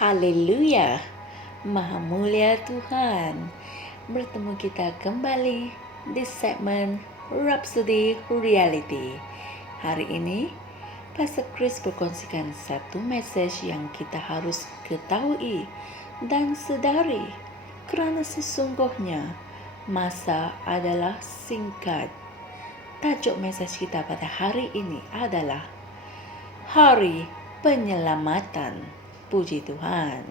Haleluya, Maha Mulia Tuhan. Bertemu kita kembali di segmen Rhapsody Reality. Hari ini, Pastor Chris berkongsikan satu message yang kita harus ketahui dan sedari, kerana sesungguhnya masa adalah singkat. Tajuk message kita pada hari ini adalah Hari Penyelamatan. Puji Tuhan.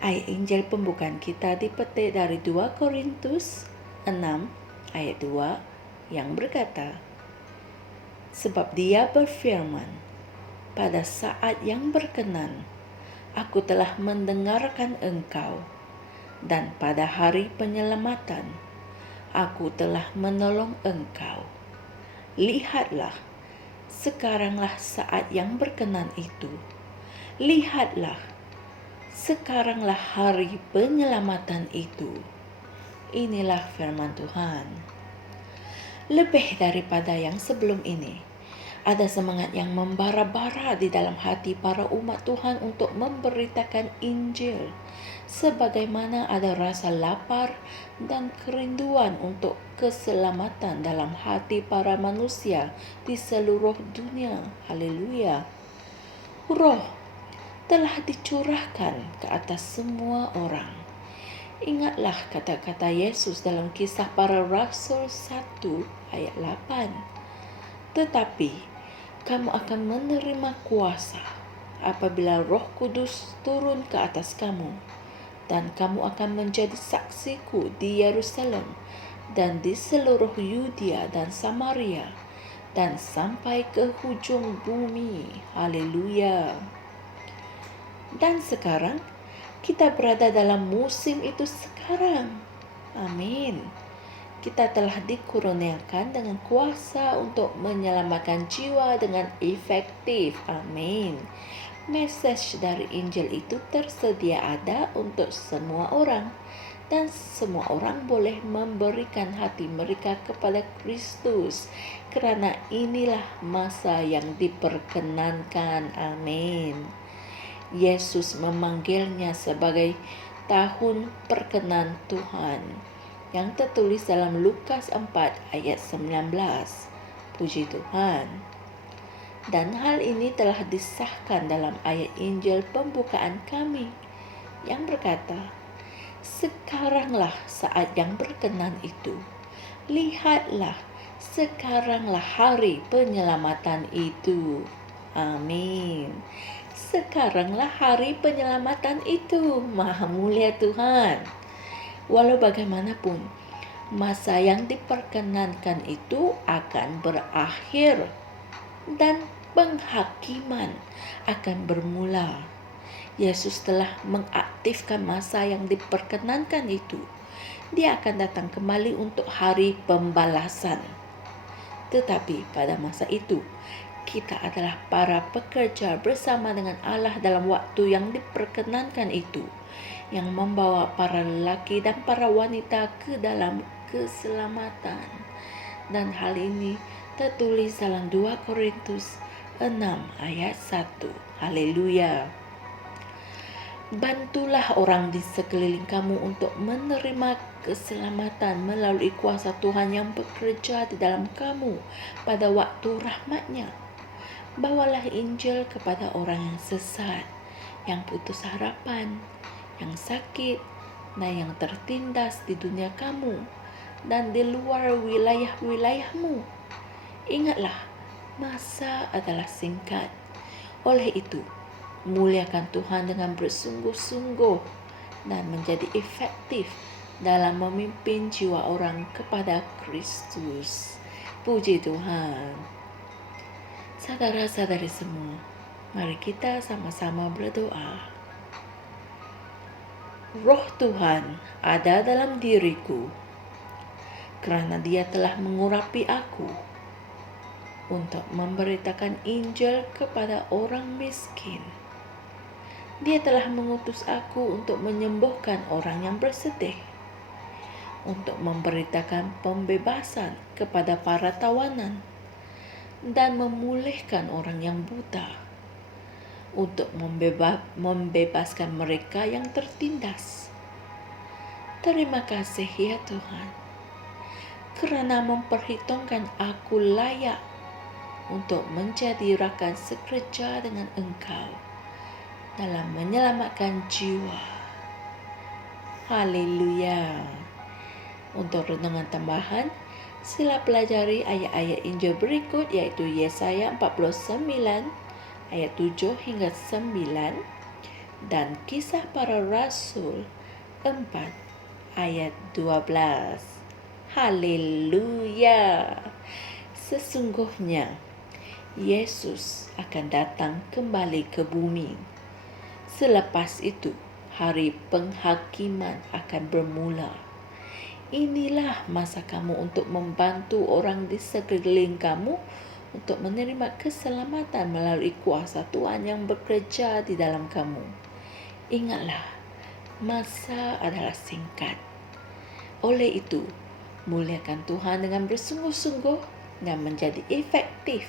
Ayat Injil pembukaan kita dipetik dari 2 Korintus 6 ayat 2 yang berkata, sebab Dia berfirman, pada saat yang berkenan, aku telah mendengarkan engkau, dan pada hari penyelamatan, aku telah menolong engkau. Lihatlah, sekaranglah saat yang berkenan itu. Lihatlah, sekaranglah hari penyelamatan itu. Inilah firman Tuhan. Lebih daripada yang sebelum ini, ada semangat yang membara-bara di dalam hati para umat Tuhan untuk memberitakan Injil. Sebagaimana ada rasa lapar dan kerinduan untuk keselamatan dalam hati para manusia di seluruh dunia. Haleluya. Roh telah dicurahkan ke atas semua orang. Ingatlah kata-kata Yesus dalam Kisah Para Rasul 1 ayat 8. Tetapi kamu akan menerima kuasa apabila Roh Kudus turun ke atas kamu, dan kamu akan menjadi saksiku di Yerusalem dan di seluruh Yudea dan Samaria dan sampai ke hujung bumi. Haleluya. Dan sekarang kita berada dalam musim itu sekarang. Amin. Kita telah dikurniakan dengan kuasa untuk menyelamatkan jiwa dengan efektif. Amin. Message dari Injil itu tersedia ada untuk semua orang, dan semua orang boleh memberikan hati mereka kepada Kristus, kerana inilah masa yang diperkenankan. Amin. Yesus memanggilnya sebagai tahun perkenan Tuhan yang tertulis dalam Lukas 4 ayat 19. Puji Tuhan. Dan hal ini telah disahkan dalam ayat Injil pembukaan kami yang berkata, sekaranglah saat yang berkenan itu. Lihatlah, sekaranglah hari penyelamatan itu. Amin. Sekaranglah hari penyelamatan itu. Maha Mulia Tuhan. Walau bagaimanapun, masa yang diperkenankan itu akan berakhir dan penghakiman akan bermula. Yesus telah mengaktifkan masa yang diperkenankan itu. Dia akan datang kembali untuk hari pembalasan. Tetapi pada masa itu, kita adalah para pekerja bersama dengan Allah dalam waktu yang diperkenankan itu, yang membawa para lelaki dan para wanita ke dalam keselamatan. Dan hal ini tertulis dalam 2 Korintus 6 ayat 1. Haleluya. Bantulah orang di sekeliling kamu untuk menerima keselamatan melalui kuasa Tuhan yang bekerja di dalam kamu pada waktu rahmat-Nya. Bawalah Injil kepada orang yang sesat, yang putus harapan, yang sakit, dan yang tertindas di dunia kamu dan di luar wilayah-wilayahmu. Ingatlah, masa adalah singkat. Oleh itu, muliakan Tuhan dengan bersungguh-sungguh dan menjadi efektif dalam memimpin jiwa orang kepada Kristus. Puji Tuhan. Saudara-saudari semua, mari kita sama-sama berdoa. Roh Tuhan ada dalam diriku, kerana Dia telah mengurapi aku untuk memberitakan Injil kepada orang miskin. Dia telah mengutus aku untuk menyembuhkan orang yang bersedih, untuk memberitakan pembebasan kepada para tawanan, dan memulihkan orang yang buta, untuk membebaskan mereka yang tertindas. Terima kasih ya Tuhan, kerana memperhitungkan aku layak untuk menjadi rakan sekerja dengan Engkau dalam menyelamatkan jiwa. Haleluya. Untuk renungan tambahan, sila pelajari ayat-ayat Injil berikut, iaitu Yesaya 49 ayat 7 hingga 9 dan Kisah Para Rasul 4 ayat 12. Haleluya. Sesungguhnya Yesus akan datang kembali ke bumi. Selepas itu, hari penghakiman akan bermula. Inilah masa kamu untuk membantu orang di sekeliling kamu untuk menerima keselamatan melalui kuasa Tuhan yang bekerja di dalam kamu. Ingatlah, masa adalah singkat. Oleh itu, muliakan Tuhan dengan bersungguh-sungguh dan menjadi efektif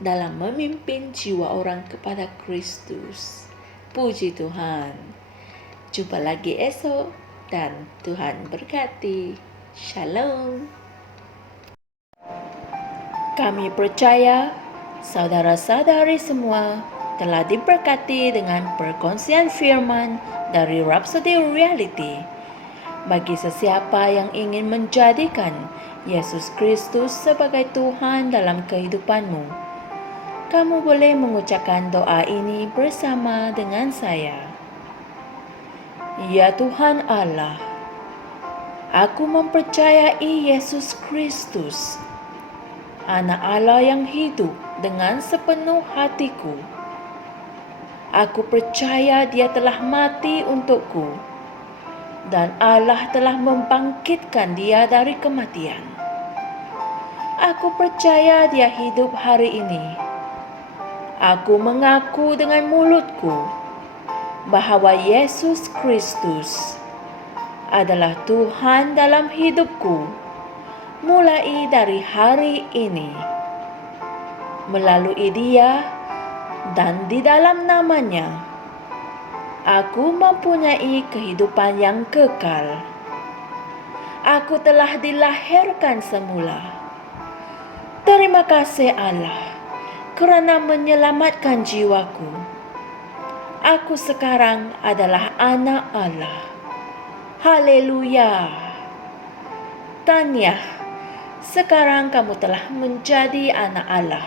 dalam memimpin jiwa orang kepada Kristus. Puji Tuhan. Jumpa lagi esok dan Tuhan berkati. Shalom. Kami percaya saudara-saudari semua telah diberkati dengan perkongsian firman dari Rhapsody Reality. Bagi sesiapa yang ingin menjadikan Yesus Kristus sebagai Tuhan dalam kehidupanmu, kamu boleh mengucapkan doa ini bersama dengan saya. Ya Tuhan Allah, aku mempercayai Yesus Kristus, Anak Allah yang hidup dengan sepenuh hatiku. Aku percaya Dia telah mati untukku dan Allah telah membangkitkan Dia dari kematian. Aku percaya Dia hidup hari ini. Aku mengaku dengan mulutku bahawa Yesus Kristus adalah Tuhan dalam hidupku mulai dari hari ini. Melalui Dia dan di dalam nama-Nya, aku mempunyai kehidupan yang kekal. Aku telah dilahirkan semula. Terima kasih Allah kerana menyelamatkan jiwaku. Aku sekarang adalah anak Allah. Haleluya. Tahniah, sekarang kamu telah menjadi anak Allah.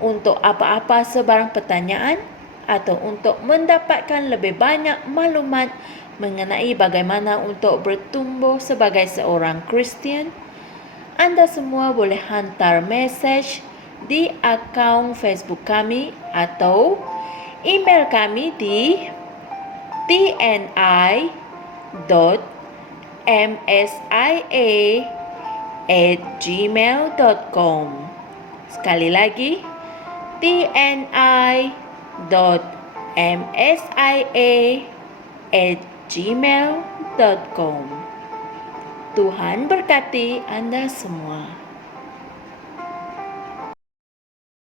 Untuk apa-apa sebarang pertanyaan atau untuk mendapatkan lebih banyak maklumat mengenai bagaimana untuk bertumbuh sebagai seorang Kristian, anda semua boleh hantar mesej di akaun Facebook kami atau email kami di tni.msia@gmail.com. Sekali lagi, tni.msia@gmail.com. Tuhan berkati Anda semua.